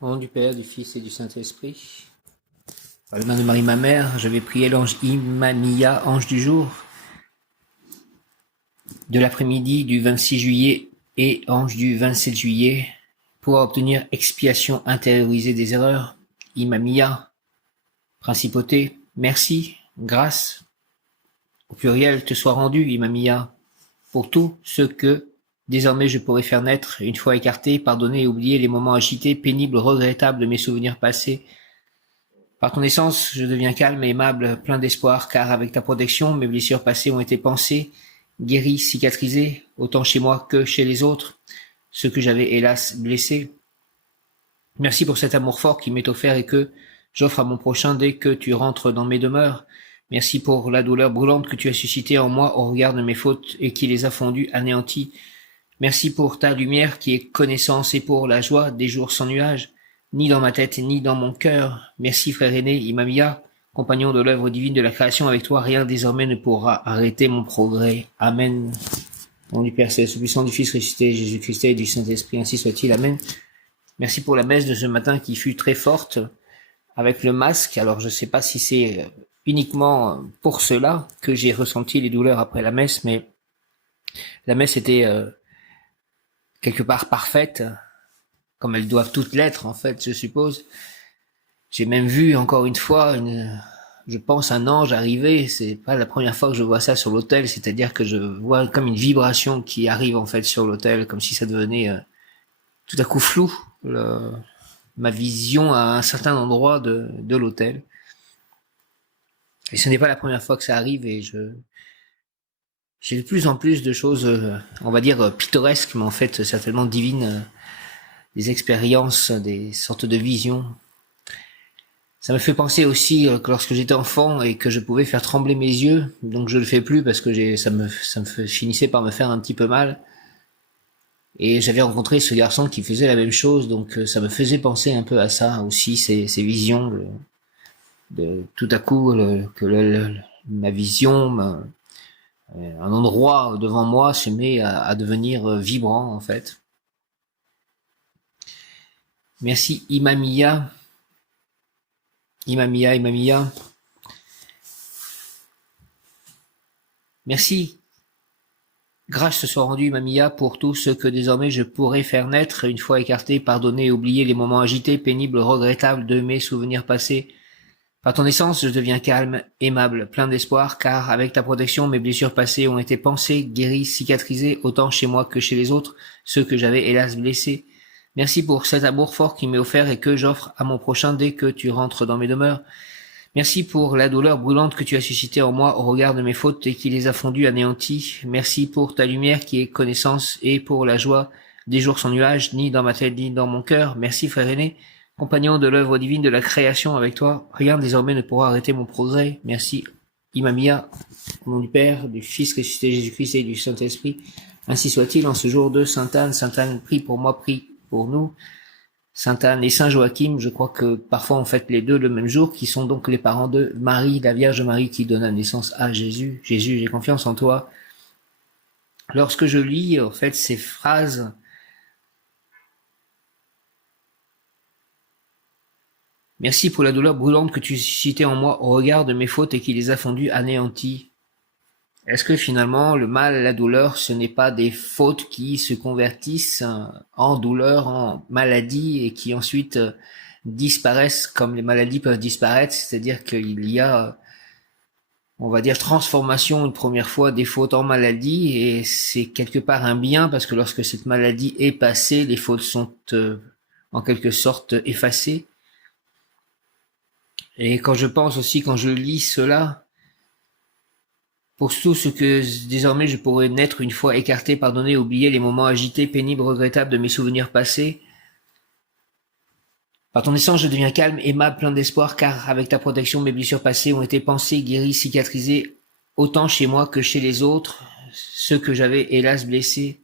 Au nom du Père, du Fils et du Saint-Esprit. Par le nom de Marie, ma mère, je vais prier l'ange Imania, ange du jour, de l'après-midi du 26 juillet et ange du 27 juillet, pour obtenir expiation intériorisée des erreurs. Imamia, principauté, merci, grâce, au pluriel, te soit rendu, Imamia, pour tout ce que désormais je pourrai faire naître, une fois écarté, pardonner et oublier les moments agités, pénibles, regrettables de mes souvenirs passés. Par ton essence, je deviens calme et aimable, plein d'espoir, car avec ta protection, mes blessures passées ont été pansées, guéries, cicatrisées, autant chez moi que chez les autres, ceux que j'avais hélas blessés. Merci pour cet amour fort qui m'est offert et que j'offre à mon prochain dès que tu rentres dans mes demeures. Merci pour la douleur brûlante que tu as suscitée en moi au regard de mes fautes et qui les a fondues, anéanties. Merci pour ta lumière qui est connaissance et pour la joie des jours sans nuages, ni dans ma tête ni dans mon cœur. Merci frère aîné, Imamia, compagnon de l'œuvre divine de la création, avec toi rien désormais ne pourra arrêter mon progrès. Amen. Au nom du Père Céleste, puissant du Fils ressuscité, Jésus-Christ et du Saint-Esprit, ainsi soit-il. Amen. Merci pour la messe de ce matin qui fut très forte, avec le masque. Alors je ne sais pas si c'est uniquement pour cela que j'ai ressenti les douleurs après la messe, mais la messe était quelque part parfaite, comme elles doivent toutes l'être en fait, je suppose. J'ai même vu encore une fois, je pense, un ange arriver. C'est pas la première fois que je vois ça sur l'autel, c'est-à-dire que je vois comme une vibration qui arrive en fait sur l'autel, comme si ça devenait tout à coup flou, ma vision à un certain endroit de l'autel. Et ce n'est pas la première fois que ça arrive, et j'ai de plus en plus de choses, on va dire pittoresques, mais en fait certainement divines, des expériences, des sortes de visions. Ça me fait penser aussi que lorsque j'étais enfant et que je pouvais faire trembler mes yeux, donc je le fais plus parce que finissait par me faire un petit peu mal. Et j'avais rencontré ce garçon qui faisait la même chose, donc ça me faisait penser un peu à ça aussi, ces visions de tout à coup ma vision, un endroit devant moi se met à devenir vibrant en fait. Merci Imamia. Merci. Grâce te soit rendue, Mamia, pour tout ce que désormais je pourrai faire naître, une fois écarté, pardonner et oublier les moments agités, pénibles, regrettables de mes souvenirs passés. Par ton essence, je deviens calme, aimable, plein d'espoir, car avec ta protection, mes blessures passées ont été pansées, guéries, cicatrisées, autant chez moi que chez les autres, ceux que j'avais hélas blessés. Merci pour cet amour fort qui m'est offert et que j'offre à mon prochain dès que tu rentres dans mes demeures. Merci pour la douleur brûlante que tu as suscitée en moi au regard de mes fautes et qui les a fondues anéanties. Merci pour ta lumière qui est connaissance et pour la joie des jours sans nuages, ni dans ma tête ni dans mon cœur. Merci frère aîné, compagnon de l'œuvre divine de la création avec toi. Rien désormais ne pourra arrêter mon progrès. Merci Imamia, au nom du Père, du Fils ressuscité Jésus-Christ et du Saint-Esprit. Ainsi soit-il en ce jour de Sainte Anne. Sainte Anne, prie pour moi, prie pour nous. Sainte Anne et Saint Joachim, je crois que parfois on fête les deux le même jour, qui sont donc les parents de Marie, la Vierge Marie qui donna naissance à Jésus. Jésus, j'ai confiance en toi. Lorsque je lis en fait ces phrases, merci pour la douleur brûlante que tu suscitais en moi au regard de mes fautes et qui les a fondues anéanties. Est-ce que finalement le mal, la douleur, ce n'est pas des fautes qui se convertissent en douleur, en maladie et qui ensuite disparaissent comme les maladies peuvent disparaître, c'est-à-dire qu'il y a, on va dire, transformation une première fois des fautes en maladie, et c'est quelque part un bien parce que lorsque cette maladie est passée, les fautes sont en quelque sorte effacées. Et quand je pense aussi, quand je lis cela, pour tout ce que désormais je pourrais naître une fois écarté, pardonné, oublier les moments agités, pénibles, regrettables de mes souvenirs passés. Par ton essence, je deviens calme, aimable, plein d'espoir, car avec ta protection, mes blessures passées ont été pansées, guéries, cicatrisées, autant chez moi que chez les autres, ceux que j'avais hélas blessés.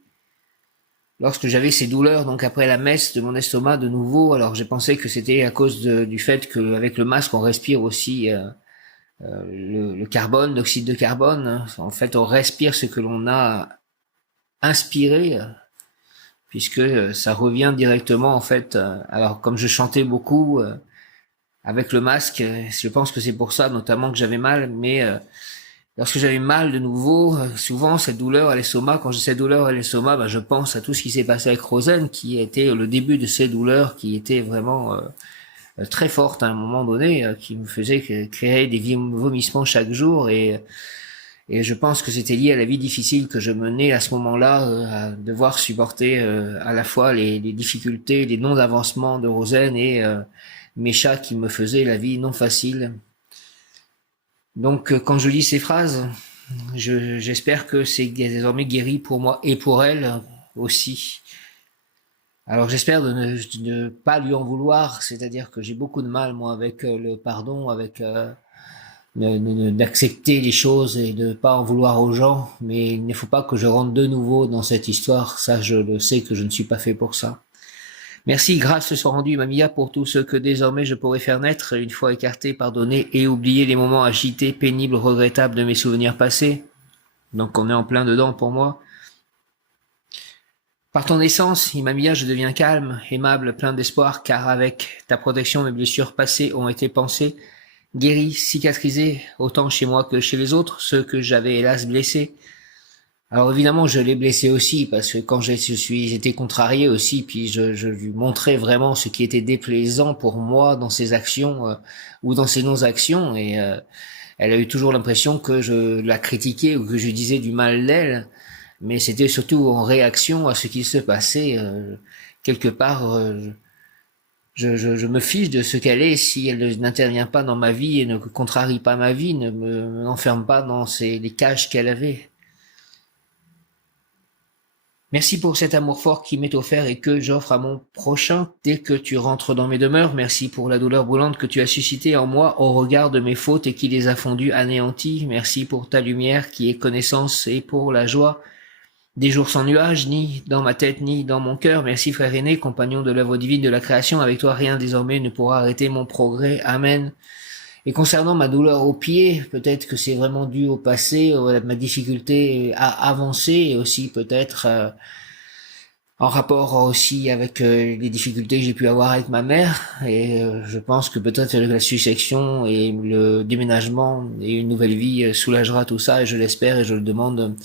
Lorsque j'avais ces douleurs, donc après la messe de mon estomac de nouveau, alors j'ai pensé que c'était à cause du fait qu'avec le masque, on respire aussi le carbone, l'oxyde de carbone. En fait, on respire ce que l'on a inspiré, puisque ça revient directement en fait. Alors comme je chantais beaucoup avec le masque, je pense que c'est pour ça notamment que j'avais mal, mais lorsque j'avais mal de nouveau, souvent cette douleur à l'estomac, quand j'ai cette douleur à l'estomac, je pense à tout ce qui s'est passé avec Rosen, qui était le début de ces douleurs, qui étaient vraiment très fortes à un moment donné, qui me faisait créer des vomissements chaque jour, et je pense que c'était lié à la vie difficile que je menais à ce moment-là, à devoir supporter à la fois les difficultés, les non-avancements de Rosen et mes chats qui me faisaient la vie non facile. Donc quand je lis ces phrases, j'espère que c'est désormais guéri pour moi et pour elle aussi. Alors j'espère de ne pas lui en vouloir, c'est-à-dire que j'ai beaucoup de mal moi avec le pardon, avec d'accepter les choses et de ne pas en vouloir aux gens, mais il ne faut pas que je rentre de nouveau dans cette histoire, ça je le sais que je ne suis pas fait pour ça. Merci, grâce soit rendue, Mamia, pour tout ce que désormais je pourrais faire naître, une fois écarté, pardonné et oublié les moments agités, pénibles, regrettables de mes souvenirs passés. Donc on est en plein dedans pour moi. Par ton essence, Imamia, je deviens calme, aimable, plein d'espoir, car avec ta protection, mes blessures passées ont été pensées, guéries, cicatrisées, autant chez moi que chez les autres, ceux que j'avais hélas blessés. Alors évidemment, je l'ai blessé aussi, parce que quand j'étais contrarié aussi, puis je lui montrais vraiment ce qui était déplaisant pour moi dans ses actions ou dans ses non-actions, et elle a eu toujours l'impression que je la critiquais ou que je disais du mal d'elle, mais c'était surtout en réaction à ce qui se passait quelque part. Je me fiche de ce qu'elle est si elle n'intervient pas dans ma vie et ne contrarie pas ma vie, ne m'enferme pas dans les cages qu'elle avait. Merci pour cet amour fort qui m'est offert et que j'offre à mon prochain dès que tu rentres dans mes demeures. Merci pour la douleur brûlante que tu as suscitée en moi au regard de mes fautes et qui les a fondues anéanties. Merci pour ta lumière qui est connaissance et pour la joie des jours sans nuages, ni dans ma tête, ni dans mon cœur. Merci frère aîné, compagnon de l'œuvre divine de la création. Avec toi, rien désormais ne pourra arrêter mon progrès. Amen. Et concernant ma douleur au pied, peut-être que c'est vraiment dû au passé, à ma difficulté à avancer, et aussi peut-être en rapport aussi avec les difficultés que j'ai pu avoir avec ma mère. Et je pense que peut-être la succession et le déménagement et une nouvelle vie soulagera tout ça, et je l'espère, et je le demande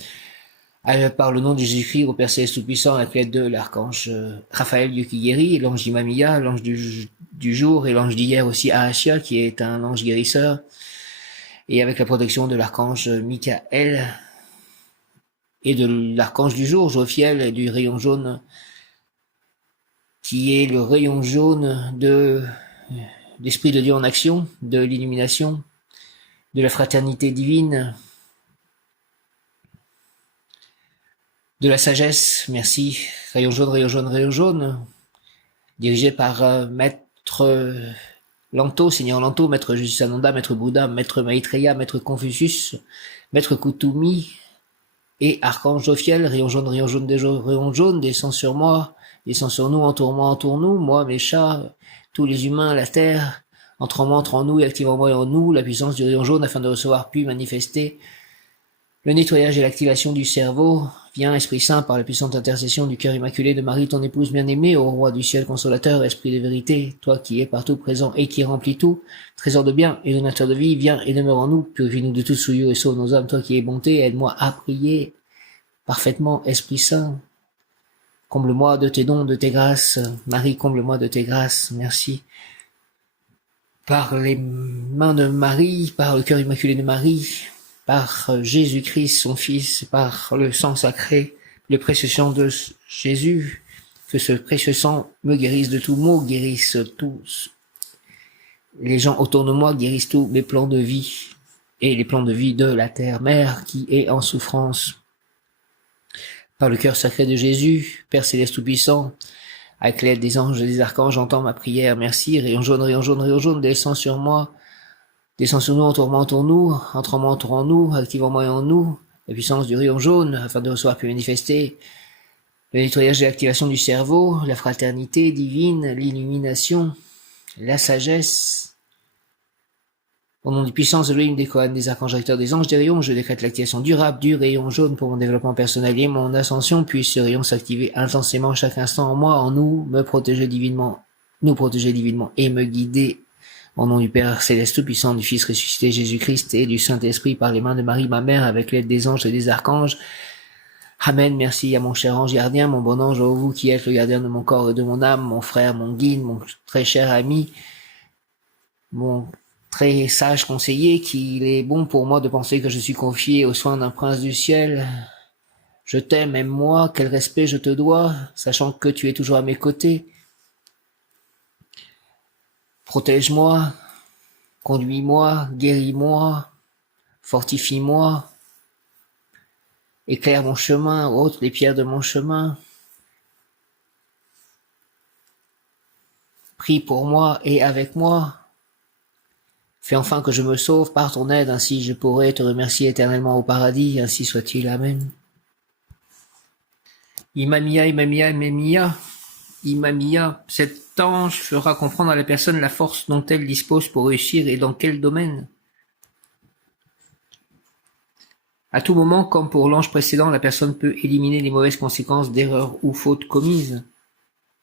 par le nom de Jésus-Christ, au Père Céleste Tout-Puissant, avec l'aide de l'archange Raphaël, Dieu qui guérit, l'ange d'Imamia, l'ange du jour, et l'ange d'hier aussi, Ahashia, qui est un ange guérisseur, et avec la protection de l'archange Michael, et de l'archange du jour, Jophiel, et du rayon jaune, qui est le rayon jaune de l'Esprit de Dieu en action, de l'illumination, de la fraternité divine, de la sagesse. Merci. Rayon jaune, rayon jaune, rayon jaune, dirigé par Maître Lanto, Seigneur Lanto, Maître Jusananda, Maître Bouddha, Maître Maitreya, Maître Confucius, Maître Kutumi et Archange Jophiel. Rayon jaune, rayon jaune, descend sur moi, descend sur nous, entoure-nous, moi, mes chats, tous les humains, la terre, entre en nous et activant-moi en nous la puissance du rayon jaune afin de recevoir puis manifester le nettoyage et l'activation du cerveau. Viens, Esprit Saint, par la puissante intercession du cœur immaculé de Marie, ton épouse bien-aimée, ô roi du ciel consolateur, esprit de vérité, toi qui es partout présent et qui remplis tout, trésor de bien et donateur de vie, viens et demeure en nous, purifie-nous de tout souillure et sauve nos âmes, toi qui es bonté, aide-moi à prier parfaitement, Esprit Saint. Comble-moi de tes dons, de tes grâces. Marie, comble-moi de tes grâces. Merci. Par les mains de Marie, par le cœur immaculé de Marie, par Jésus-Christ, son Fils, par le sang sacré, le précieux sang de Jésus, que ce précieux sang me guérisse de tout maux, guérisse tous les gens autour de moi, guérissent tous mes plans de vie et les plans de vie de la terre-mère qui est en souffrance. Par le cœur sacré de Jésus, Père Céleste Tout-Puissant, avec l'aide des anges et des archanges, j'entends ma prière. Merci. Rayon jaune, rayon jaune, rayon jaune, descend sur moi. Descends sur nous, entoure-moi, entourons-nous, activons-moi en nous, la puissance du rayon jaune, afin de recevoir puis manifester le nettoyage et l'activation du cerveau, la fraternité divine, l'illumination, la sagesse, Au nom du puissant Elohim, des Kohanes, des archanges recteurs, des anges, des rayons, je décrète l'activation durable du rayon jaune pour mon développement personnel et mon ascension. Puisse ce rayon s'activer intensément chaque instant en moi, en nous, me protéger divinement, nous protéger divinement et me guider. Au nom du Père Céleste Tout-Puissant, du Fils ressuscité Jésus-Christ et du Saint-Esprit par les mains de Marie, ma mère, avec l'aide des anges et des archanges. Amen. Merci à mon cher ange gardien, mon bon ange, vous qui êtes le gardien de mon corps et de mon âme, mon frère, mon guide, mon très cher ami, mon très sage conseiller, qu'il est bon pour moi de penser que je suis confié aux soins d'un prince du ciel. Je t'aime, aime-moi, quel respect je te dois, sachant que tu es toujours à mes côtés. Protège-moi, conduis-moi, guéris-moi, fortifie-moi, éclaire mon chemin, ôte les pierres de mon chemin. Prie pour moi et avec moi. Fais enfin que je me sauve par ton aide, ainsi je pourrai te remercier éternellement au paradis, ainsi soit-il. Amen. Imamia, Imamia, Imamia, Imamia, cet ange fera comprendre à la personne la force dont elle dispose pour réussir et dans quel domaine. À tout moment, comme pour l'ange précédent, la personne peut éliminer les mauvaises conséquences d'erreurs ou fautes commises.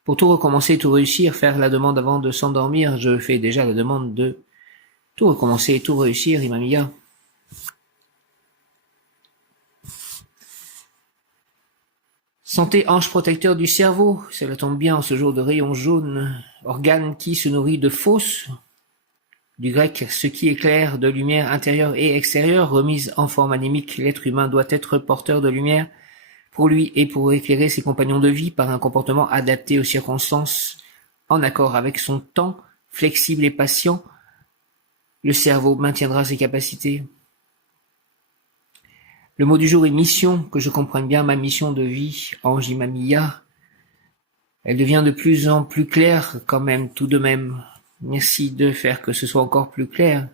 Pour tout recommencer et tout réussir, faire la demande avant de s'endormir, je fais déjà la demande de tout recommencer et tout réussir, Imamia. Santé, ange protecteur du cerveau, cela tombe bien en ce jour de rayon jaune, organe qui se nourrit de fausse, du grec, ce qui éclaire de lumière intérieure et extérieure, remise en forme anémique, l'être humain doit être porteur de lumière pour lui et pour éclairer ses compagnons de vie par un comportement adapté aux circonstances, en accord avec son temps, flexible et patient. Le cerveau maintiendra ses capacités. Le mot du jour est mission, que je comprenne bien ma mission de vie, ange Imamia. Elle devient de plus en plus claire quand même, tout de même. Merci de faire que ce soit encore plus clair.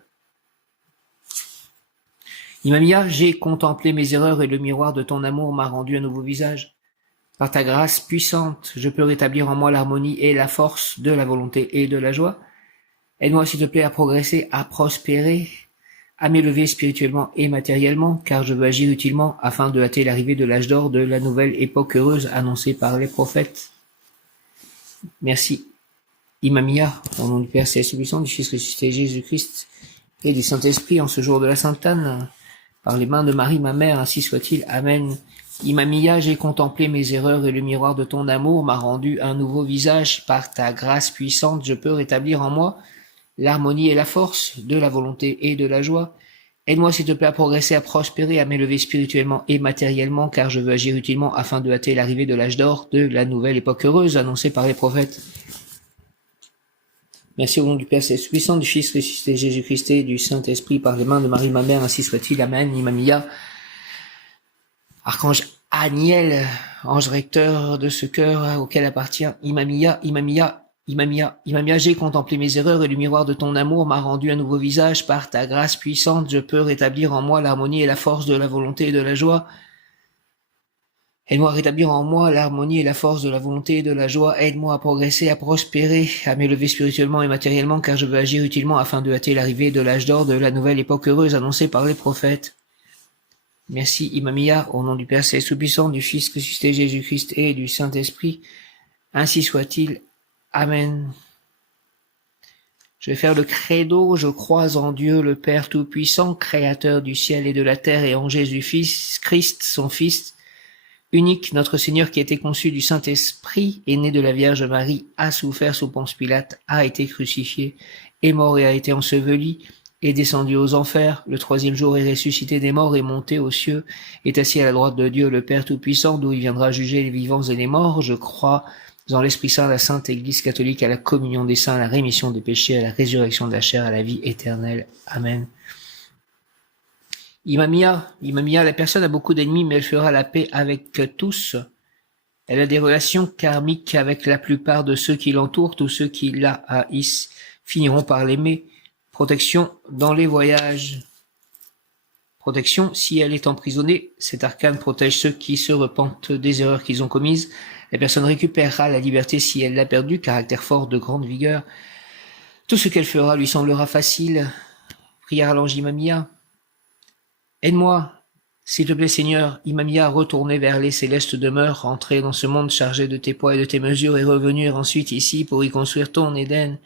Imamia, j'ai contemplé mes erreurs et le miroir de ton amour m'a rendu un nouveau visage. Par ta grâce puissante, je peux rétablir en moi l'harmonie et la force de la volonté et de la joie. Aide-moi s'il te plaît à progresser, à prospérer, à m'élever spirituellement et matériellement, car je veux agir utilement afin de hâter l'arrivée de l'âge d'or de la nouvelle époque heureuse annoncée par les prophètes. Merci. Imamia, au nom du Père Céleste Tout-Puissant, du Fils ressuscité Jésus-Christ et du Saint-Esprit, en ce jour de la Sainte Anne, par les mains de Marie, ma mère, ainsi soit-il. Amen. Imamia, j'ai contemplé mes erreurs et le miroir de ton amour m'a rendu un nouveau visage. Par ta grâce puissante, je peux rétablir en moi l'harmonie et la force de la volonté et de la joie. Aide-moi s'il te plaît à progresser, à prospérer, à m'élever spirituellement et matériellement, car je veux agir utilement afin de hâter l'arrivée de l'âge d'or de la nouvelle époque heureuse annoncée par les prophètes. Merci au nom du Père Céleste puissant, du Fils ressuscité Jésus-Christ et du Saint-Esprit par les mains de Marie, ma mère, ainsi soit-il. Amen. Imamia. Archange Aniel, ange recteur de ce cœur auquel appartient Imamia, Imamia, Imamia, Imamia, j'ai contemplé mes erreurs et le miroir de ton amour m'a rendu un nouveau visage. Par ta grâce puissante, je peux rétablir en moi l'harmonie et la force de la volonté et de la joie. Aide-moi à rétablir en moi l'harmonie et la force de la volonté et de la joie. Aide-moi à progresser, à prospérer, à m'élever spirituellement et matériellement, car je veux agir utilement afin de hâter l'arrivée de l'âge d'or de la nouvelle époque heureuse annoncée par les prophètes. Merci Imamia, au nom du Père Céleste Tout-Puissant, du Fils ressuscité Jésus-Christ et du Saint-Esprit. Ainsi soit-il. Amen. Je vais faire le credo. Je crois en Dieu, le Père Tout-Puissant, Créateur du ciel et de la terre, et en Jésus-Fils, Christ, son Fils, unique, notre Seigneur, qui a été conçu du Saint-Esprit, est né de la Vierge Marie, a souffert sous Ponce Pilate, a été crucifié, est mort et a été enseveli, est descendu aux enfers, le troisième jour est ressuscité des morts, est monté aux cieux, est assis à la droite de Dieu, le Père Tout-Puissant, d'où il viendra juger les vivants et les morts. Je crois en l'Esprit Saint, la Sainte Église catholique, à la communion des saints, à la rémission des péchés, à la résurrection de la chair, à la vie éternelle. Amen. Imamia, la personne a beaucoup d'ennemis, mais elle fera la paix avec tous. Elle a des relations karmiques avec la plupart de ceux qui l'entourent. Tous ceux qui la haïssent finiront par l'aimer. Protection dans les voyages. Protection si elle est emprisonnée. Cet arcane protège ceux qui se repentent des erreurs qu'ils ont commises. La personne récupérera la liberté si elle l'a perdue. Caractère fort de grande vigueur. Tout ce qu'elle fera lui semblera facile. prière à l'ange Imamia. Aide-moi, s'il te plaît Seigneur, Imamia, retourner vers les célestes demeures, entrer dans ce monde chargé de tes poids et de tes mesures et revenir ensuite ici pour y construire ton Éden.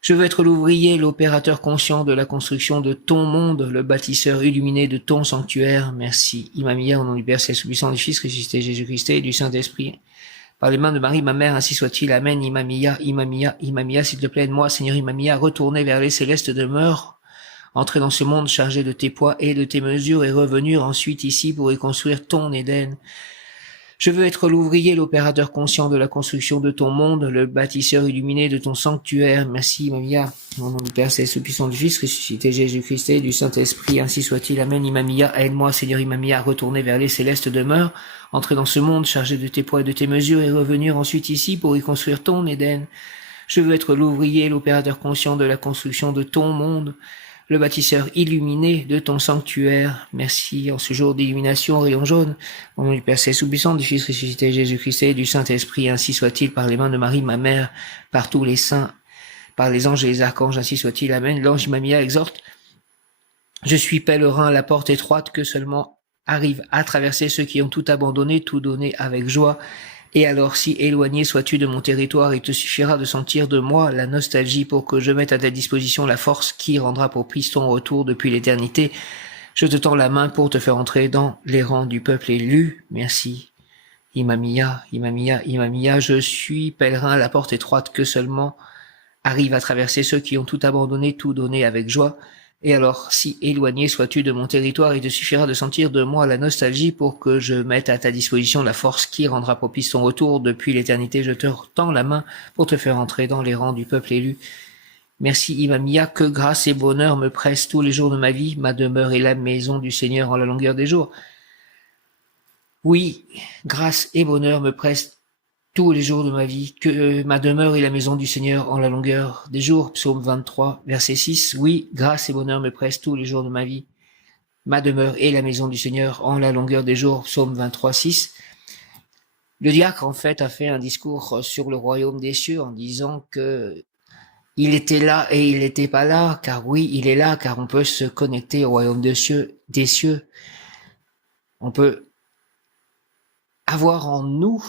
Je veux être l'ouvrier, l'opérateur conscient de la construction de ton monde, le bâtisseur illuminé de ton sanctuaire. Merci, Imamia, au nom du Père, Céleste, Tout-Puissant, du Fils, ressuscité Jésus-Christ et du Saint-Esprit. Par les mains de Marie, ma mère, ainsi soit-il. Amen, Imamia, Imamia, Imamia, s'il te plaît, aide-moi, Seigneur Imamia, retourner vers les célestes demeures, entrer dans ce monde chargé de tes poids et de tes mesures et revenir ensuite ici pour y construire ton Éden. Je veux être l'ouvrier, l'opérateur conscient de la construction de ton monde, le bâtisseur illuminé de ton sanctuaire. Merci, Imamia. Au nom du Père, Céleste, Tout-Puissant, du Fils, ressuscité Jésus-Christ et du Saint-Esprit, ainsi soit-il. Amen, Imamia. Aide-moi, Seigneur Imamia, à retourner vers les célestes demeures, entrer dans ce monde chargé de tes poids et de tes mesures et revenir ensuite ici pour y construire ton Éden. Je veux être l'ouvrier, l'opérateur conscient de la construction de ton monde, le bâtisseur illuminé de ton sanctuaire. Merci en ce jour d'illumination, rayon jaune, au nom du Père Céleste Tout-Puissant, du Fils ressuscité Jésus-Christ et du Saint-Esprit, ainsi soit-il, par les mains de Marie, ma mère, par tous les saints, par les anges et les archanges, ainsi soit-il. Amen. L'ange Imamia exhorte: je suis pèlerin à la porte étroite que seulement arrivent à traverser ceux qui ont tout abandonné, tout donné avec joie. Et alors, si éloigné sois-tu de mon territoire, il te suffira de sentir de moi la nostalgie pour que je mette à ta disposition la force qui rendra propice ton retour depuis l'éternité. Je te tends la main pour te faire entrer dans les rangs du peuple élu. Merci. Imamia, Imamia, Imamia, je suis pèlerin à la porte étroite que seulement arrivent à traverser ceux qui ont tout abandonné, tout donné avec joie. Et alors, si éloigné sois-tu de mon territoire, il te suffira de sentir de moi la nostalgie pour que je mette à ta disposition la force qui rendra propice ton retour depuis l'éternité. Je te tends la main pour te faire entrer dans les rangs du peuple élu. Merci Imamia, que grâce et bonheur me pressent tous les jours de ma vie, ma demeure est la maison du Seigneur en la longueur des jours. Oui, grâce et bonheur me pressent tous les jours de ma vie, que ma demeure est la maison du Seigneur en la longueur des jours. Psaume 23, verset 6. Oui, grâce et bonheur me pressent tous les jours de ma vie. Ma demeure est la maison du Seigneur en la longueur des jours. Psaume 23, 6. Le diacre, en fait, a fait un discours sur le royaume des cieux en disant que il était là et il n'était pas là, car oui, il est là, car on peut se connecter au royaume des cieux. On peut avoir en nous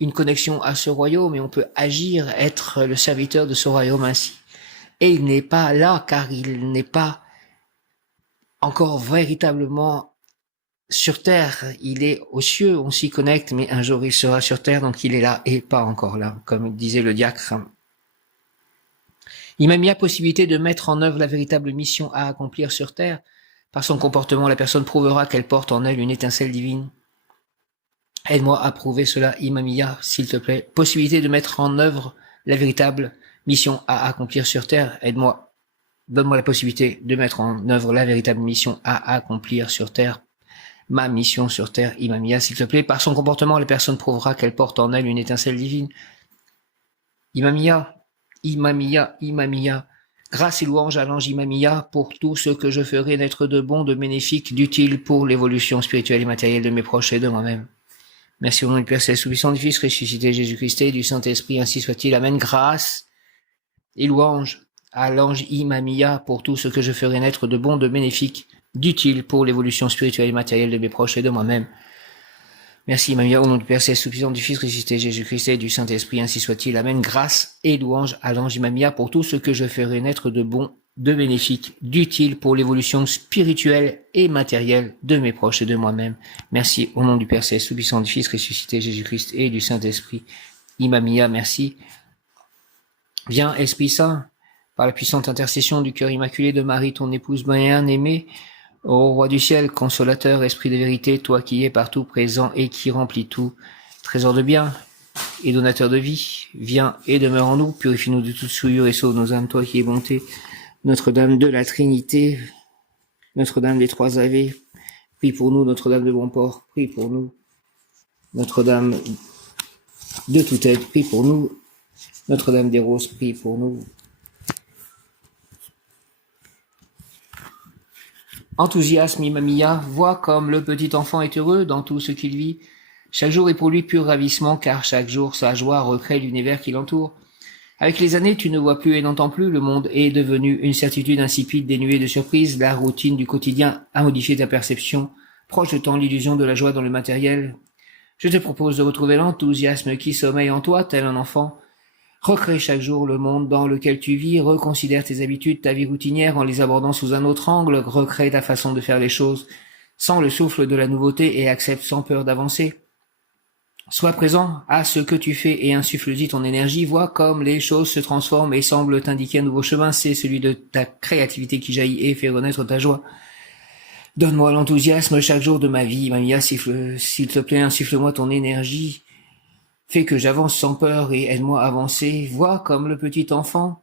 une connexion à ce royaume et on peut agir, être le serviteur de ce royaume ainsi. Et il n'est pas là car il n'est pas encore véritablement sur terre. Il est aux cieux, on s'y connecte, mais un jour il sera sur terre, donc il est là et pas encore là, comme disait le diacre. Il m'a mis la possibilité de mettre en œuvre la véritable mission à accomplir sur terre. Par son comportement, la personne prouvera qu'elle porte en elle une étincelle divine. Aide-moi à prouver cela, Imamia, s'il te plaît. Possibilité de mettre en œuvre la véritable mission à accomplir sur terre. Aide-moi. Donne-moi la possibilité de mettre en œuvre la véritable mission à accomplir sur terre. Ma mission sur terre, Imamia, s'il te plaît. Par son comportement, la personne prouvera qu'elle porte en elle une étincelle divine. Imamia, Imamia, Imamia. Grâce et louange à l'ange Imamia pour tout ce que je ferai naître de bon, de bénéfique, d'utile pour l'évolution spirituelle et matérielle de mes proches et de moi-même. Merci au nom du Père Céleste Tout-Puissant, du Fils ressuscité Jésus-Christ et du Saint-Esprit, ainsi soit-il. Amen. Grâce et louange à l'ange Imamia pour tout ce que je ferai naître de bon, de bénéfique, d'utile pour l'évolution spirituelle et matérielle de mes proches et de moi-même. Merci Imamia au nom du Père Céleste Tout-Puissant, du Fils ressuscité Jésus-Christ et du Saint-Esprit, ainsi soit-il. Amen. Grâce et louange à l'ange Imamia pour tout ce que je ferai naître de bon, de bénéfique, d'utile pour l'évolution spirituelle et matérielle de mes proches et de moi-même. Merci au nom du Père Céleste Tout-Puissant, du Fils ressuscité Jésus-Christ et du Saint-Esprit. Imamia, merci. Viens, Esprit Saint, par la puissante intercession du cœur immaculé de Marie, ton épouse bien-aimée, ô Roi du ciel, consolateur, esprit de vérité, toi qui es partout présent et qui remplis tout, trésor de bien et donateur de vie, viens et demeure en nous, purifie-nous de toute souillure et sauve nos âmes, toi qui es bonté, Notre-Dame de la Trinité, Notre-Dame des Trois Ave, prie pour nous, Notre-Dame de Bonport, prie pour nous, Notre-Dame de toute aide, prie pour nous, Notre-Dame des Roses, prie pour nous. Enthousiasme, Imamia, vois comme le petit enfant est heureux dans tout ce qu'il vit. Chaque jour est pour lui pur ravissement, car chaque jour sa joie recrée l'univers qui l'entoure. Avec les années, tu ne vois plus et n'entends plus, le monde est devenu une certitude insipide dénuée de surprises, la routine du quotidien a modifié ta perception, projetant l'illusion de la joie dans le matériel. Je te propose de retrouver l'enthousiasme qui sommeille en toi, tel un enfant. Recrée chaque jour le monde dans lequel tu vis, reconsidère tes habitudes, ta vie routinière en les abordant sous un autre angle, recrée ta façon de faire les choses, sans le souffle de la nouveauté et accepte sans peur d'avancer. Sois présent à ce que tu fais et insuffle-y ton énergie, vois comme les choses se transforment et semblent t'indiquer un nouveau chemin, c'est celui de ta créativité qui jaillit et fait renaître ta joie. Donne-moi l'enthousiasme chaque jour de ma vie, Mamia, s'il te plaît, insuffle-moi ton énergie, fais que j'avance sans peur et aide-moi à avancer, vois comme le petit enfant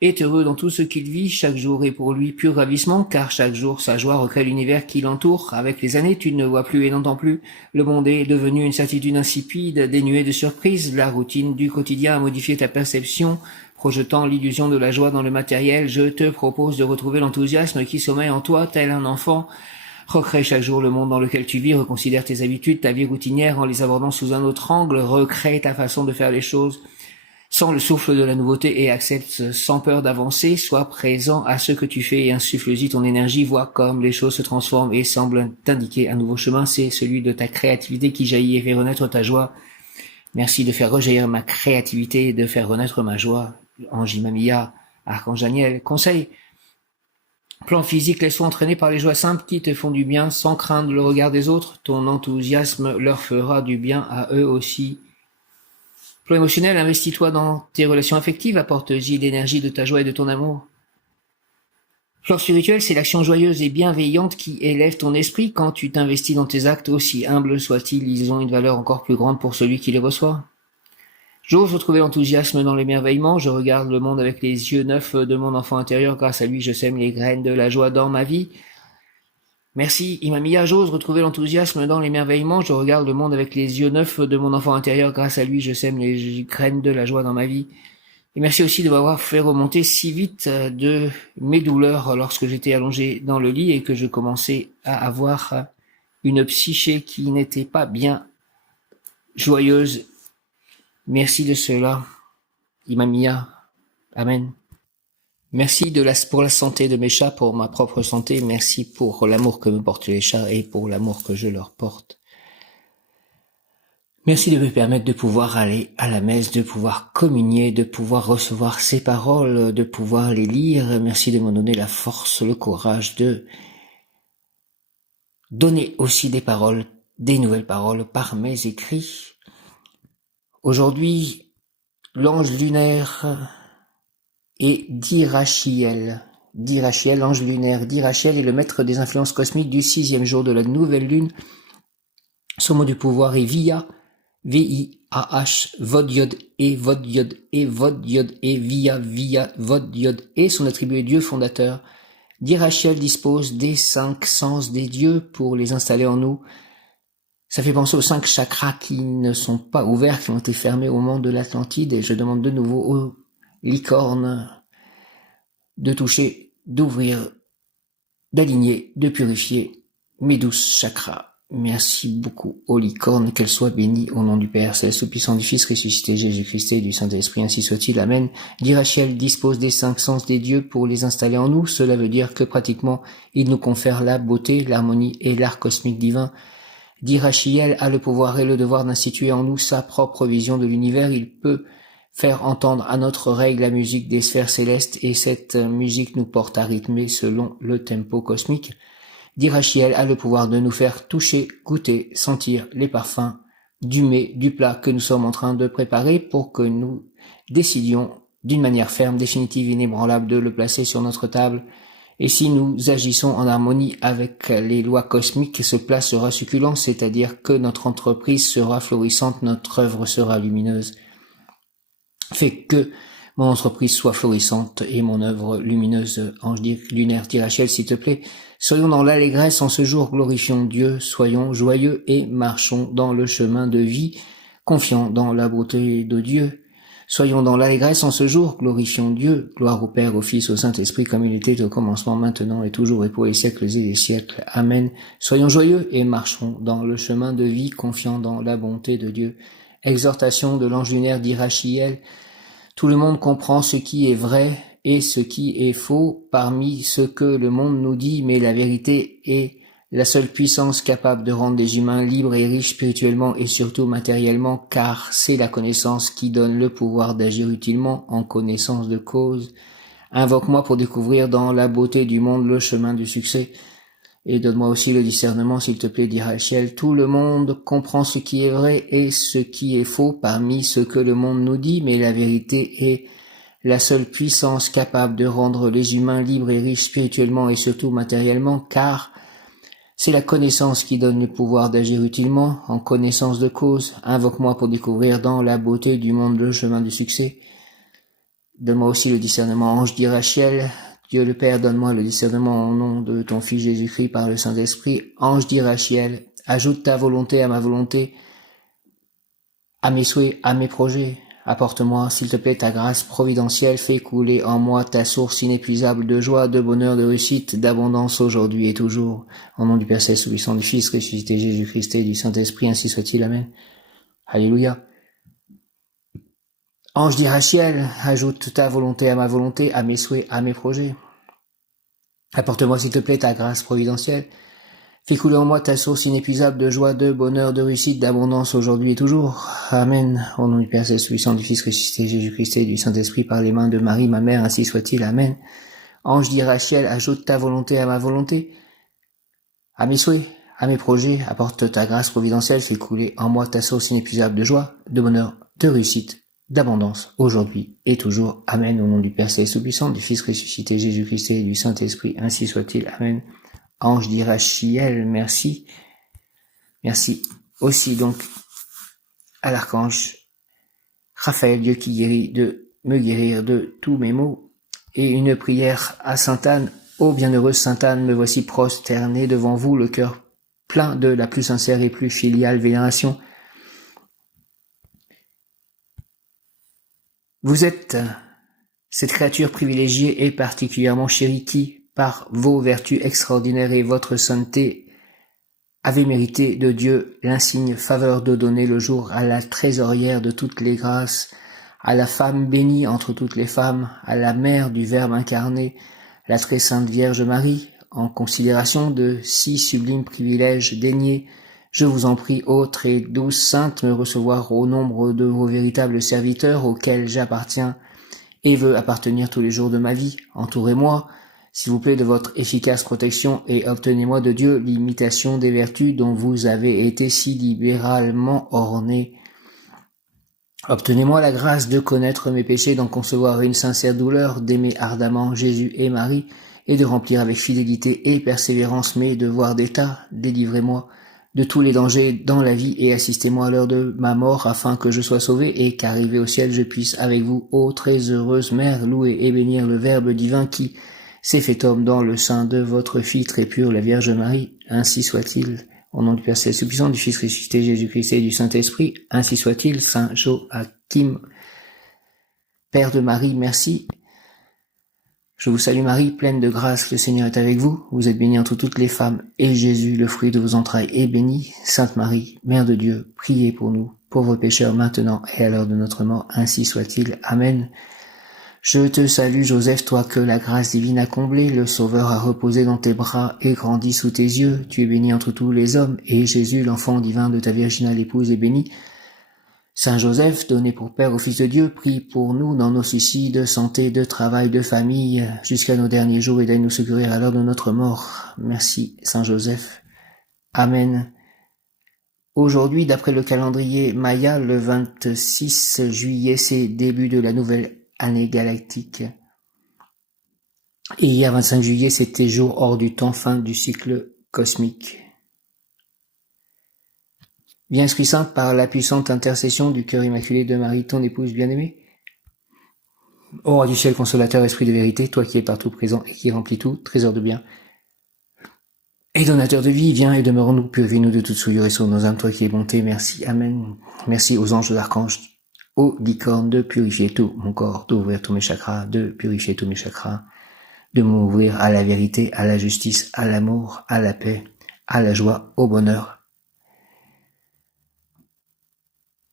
est heureux dans tout ce qu'il vit, chaque jour est pour lui pur ravissement, car chaque jour sa joie recrée l'univers qui l'entoure. Avec les années, tu ne vois plus et n'entends plus. Le monde est devenu une certitude insipide, dénuée de surprises. La routine du quotidien a modifié ta perception, projetant l'illusion de la joie dans le matériel. Je te propose de retrouver l'enthousiasme qui sommeille en toi, tel un enfant. Recrée chaque jour le monde dans lequel tu vis, reconsidère tes habitudes, ta vie routinière en les abordant sous un autre angle, recrée ta façon de faire les choses sans le souffle de la nouveauté et accepte sans peur d'avancer, sois présent à ce que tu fais et insuffle-y ton énergie, vois comme les choses se transforment et semblent t'indiquer un nouveau chemin, c'est celui de ta créativité qui jaillit et fait renaître ta joie. Merci de faire rejaillir ma créativité et de faire renaître ma joie. Ange Mamia, Archange Daniel, conseil. Plan physique, laisse-toi entraîner par les joies simples qui te font du bien sans craindre le regard des autres. Ton enthousiasme leur fera du bien à eux aussi. Plan émotionnel, investis-toi dans tes relations affectives, apporte-y l'énergie de ta joie et de ton amour. Plan spirituel, c'est l'action joyeuse et bienveillante qui élève ton esprit. Quand tu t'investis dans tes actes, aussi humbles soient-ils, ils ont une valeur encore plus grande pour celui qui les reçoit. J'ose retrouver l'enthousiasme dans l'émerveillement, je regarde le monde avec les yeux neufs de mon enfant intérieur, grâce à lui je sème les graines de la joie dans ma vie. Merci, Imamia, j'ose retrouver l'enthousiasme dans l'émerveillement, je regarde le monde avec les yeux neufs de mon enfant intérieur, grâce à lui je sème les graines de la joie dans ma vie. Et merci aussi de m'avoir fait remonter si vite de mes douleurs lorsque j'étais allongé dans le lit et que je commençais à avoir une psyché qui n'était pas bien joyeuse. Merci de cela, Imamia. Amen. Merci pour la santé de mes chats, pour ma propre santé. Merci pour l'amour que me portent les chats et pour l'amour que je leur porte. Merci de me permettre de pouvoir aller à la messe, de pouvoir communier, de pouvoir recevoir ces paroles, de pouvoir les lire. Merci de me donner la force, le courage de donner aussi des paroles, des nouvelles paroles par mes écrits. Aujourd'hui, l'ange lunaire est d'Irachiel. D'Irachiel, l'ange lunaire d'Irachiel est le maître des influences cosmiques du 6e jour de la nouvelle lune. Son mot du pouvoir est Via, V-I-A-H, Vod Yod E, Vod Yod E, Vod Yod E, Via, Vod Yod E. Son attribut est Dieu fondateur. D'Irachiel dispose des 5 sens des dieux pour les installer en nous. Ça fait penser aux 5 chakras qui ne sont pas ouverts, qui ont été fermés au monde de l'Atlantide, et je demande de nouveau aux licornes de toucher, d'ouvrir, d'aligner, de purifier mes 12 chakras. Merci beaucoup aux licornes, qu'elles soient bénies au nom du Père, Céleste, Tout-Puissant, du Fils ressuscité, Jésus-Christ et du Saint-Esprit, ainsi soit-il. Amen. D'Irachiel dispose des 5 sens des dieux pour les installer en nous. Cela veut dire que pratiquement, il nous confère la beauté, l'harmonie et l'art cosmique divin. D'Irachiel a le pouvoir et le devoir d'instituer en nous sa propre vision de l'univers. Il peut faire entendre à notre oreille la musique des sphères célestes et cette musique nous porte à rythmer selon le tempo cosmique. D'Irachiel a le pouvoir de nous faire toucher, goûter, sentir les parfums du mets, du plat que nous sommes en train de préparer pour que nous décidions d'une manière ferme, définitive, inébranlable de le placer sur notre table. Et si nous agissons en harmonie avec les lois cosmiques, ce plat sera succulent, c'est-à-dire que notre entreprise sera florissante, notre œuvre sera lumineuse. Fait que mon entreprise soit florissante et mon œuvre lumineuse. Ange lunaire d'Irachiel, s'il te plaît. Soyons dans l'allégresse en ce jour, glorifions Dieu, soyons joyeux et marchons dans le chemin de vie, confiants dans la beauté de Dieu. Soyons dans l'allégresse en ce jour, glorifions Dieu, gloire au Père, au Fils, au Saint-Esprit, comme il était au commencement, maintenant et toujours et pour les siècles et les siècles. Amen. Soyons joyeux et marchons dans le chemin de vie, confiants dans la bonté de Dieu. Exhortation de l'ange lunaire d'Irachiel. Tout le monde comprend ce qui est vrai et ce qui est faux parmi ce que le monde nous dit, mais la vérité est la seule puissance capable de rendre les humains libres et riches spirituellement et surtout matériellement, car c'est la connaissance qui donne le pouvoir d'agir utilement en connaissance de cause. Invoque-moi pour découvrir dans la beauté du monde le chemin du succès. Et donne-moi aussi le discernement, s'il te plaît, dit Rachel. Tout le monde comprend ce qui est vrai et ce qui est faux parmi ce que le monde nous dit, mais la vérité est la seule puissance capable de rendre les humains libres et riches spirituellement et surtout matériellement, car c'est la connaissance qui donne le pouvoir d'agir utilement, en connaissance de cause. Invoque-moi pour découvrir dans la beauté du monde le chemin du succès. Donne-moi aussi le discernement, ange d'Irachiel. Dieu le Père, donne-moi le discernement au nom de ton Fils Jésus-Christ par le Saint-Esprit. Ange d'Irachiel, ajoute ta volonté à ma volonté, à mes souhaits, à mes projets. Apporte-moi, s'il te plaît, ta grâce providentielle. Fais couler en moi ta source inépuisable de joie, de bonheur, de réussite, d'abondance aujourd'hui et toujours. Au nom du Père Céleste, du Sang, du Fils, ressuscité Jésus-Christ et du Saint-Esprit, ainsi soit-il. Amen. Alléluia. Ange d'Irachiel, ajoute ta volonté à ma volonté, à mes souhaits, à mes projets. Apporte-moi, s'il te plaît, ta grâce providentielle. Fais couler en moi ta source inépuisable de joie, de bonheur, de réussite, d'abondance aujourd'hui et toujours. Amen. Au nom du Père Céleste, du Sang, du Fils ressuscité Jésus-Christ et du Saint-Esprit par les mains de Marie, ma mère, ainsi soit-il. Amen. Ange d'Irachiel, ajoute ta volonté à ma volonté, à mes souhaits, à mes projets. Apporte ta grâce providentielle. Fais couler en moi ta source inépuisable de joie, de bonheur, de réussite, d'abondance, aujourd'hui et toujours. Amen. Au nom du Père Céleste Tout-Puissant, du Fils ressuscité Jésus-Christ et du Saint-Esprit, ainsi soit-il. Amen. Ange d'Irachiel, merci. Merci aussi donc à l'archange Raphaël, Dieu qui guérit, de me guérir de tous mes maux. Et une prière à Sainte Anne. Ô bienheureuse Sainte Anne, me voici prosternée devant vous, le cœur plein de la plus sincère et plus filiale vénération. Vous êtes cette créature privilégiée et particulièrement chérie qui, par vos vertus extraordinaires et votre sainteté, avez mérité de Dieu l'insigne faveur de donner le jour à la trésorière de toutes les grâces, à la femme bénie entre toutes les femmes, à la mère du Verbe incarné, la très sainte Vierge Marie, en considération de si sublimes privilèges, daignez, je vous en prie, ô très douce sainte, me recevoir au nombre de vos véritables serviteurs auxquels j'appartiens et veux appartenir tous les jours de ma vie. Entourez-moi, s'il vous plaît, de votre efficace protection et obtenez-moi de Dieu l'imitation des vertus dont vous avez été si libéralement ornés. Obtenez-moi la grâce de connaître mes péchés, d'en concevoir une sincère douleur, d'aimer ardemment Jésus et Marie, et de remplir avec fidélité et persévérance mes devoirs d'État. Délivrez-moi de tous les dangers dans la vie et assistez-moi à l'heure de ma mort afin que je sois sauvé et qu'arrivé au ciel je puisse avec vous, ô très heureuse Mère, louer et bénir le Verbe divin qui s'est fait homme dans le sein de votre fille très pure, la Vierge Marie. Ainsi soit-il. Au nom du Père Céleste Tout-Puissant, du Fils ressuscité Jésus-Christ et du Saint-Esprit, ainsi soit-il. Saint Joachim, Père de Marie, merci. Je vous salue Marie, pleine de grâce, le Seigneur est avec vous. Vous êtes bénie entre toutes les femmes, et Jésus, le fruit de vos entrailles, est béni. Sainte Marie, Mère de Dieu, priez pour nous, pauvres pécheurs, maintenant et à l'heure de notre mort. Ainsi soit-il. Amen. Je te salue Joseph, toi que la grâce divine a comblé, le Sauveur a reposé dans tes bras et grandi sous tes yeux. Tu es béni entre tous les hommes, et Jésus, l'enfant divin de ta virginale épouse, est béni. Saint Joseph, donné pour Père au Fils de Dieu, prie pour nous dans nos soucis de santé, de travail, de famille, jusqu'à nos derniers jours et d'aide nous secourir à l'heure de notre mort. Merci Saint Joseph. Amen. Aujourd'hui, d'après le calendrier Maya, le 26 juillet, c'est début de la nouvelle année galactique. Et hier, 25 juillet, c'était jour hors du temps, fin du cycle cosmique. Viens, Esprit Saint, par la puissante intercession du cœur immaculé de Marie, ton épouse bien-aimée. Ô roi du ciel, consolateur, esprit de vérité, toi qui es partout présent et qui remplis tout, trésor de bien, et donateur de vie, viens et demeure-nous, purifie-nous de toute souillure et sauve nos âmes, toi qui es bonté, merci, amen. Merci aux anges, aux archanges, aux licornes, de purifier tout mon corps, d'ouvrir tous mes chakras, de purifier tous mes chakras, de m'ouvrir à la vérité, à la justice, à l'amour, à la paix, à la joie, au bonheur,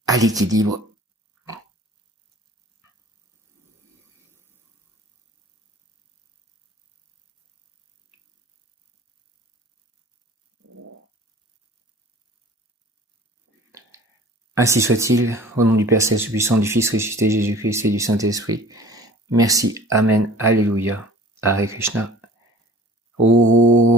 à l'équilibre. Ainsi soit-il, au nom du Père Céleste puissant, du Fils ressuscité Jésus-Christ et du Saint-Esprit. Merci, Amen, Alléluia, Hare Krishna. Oh.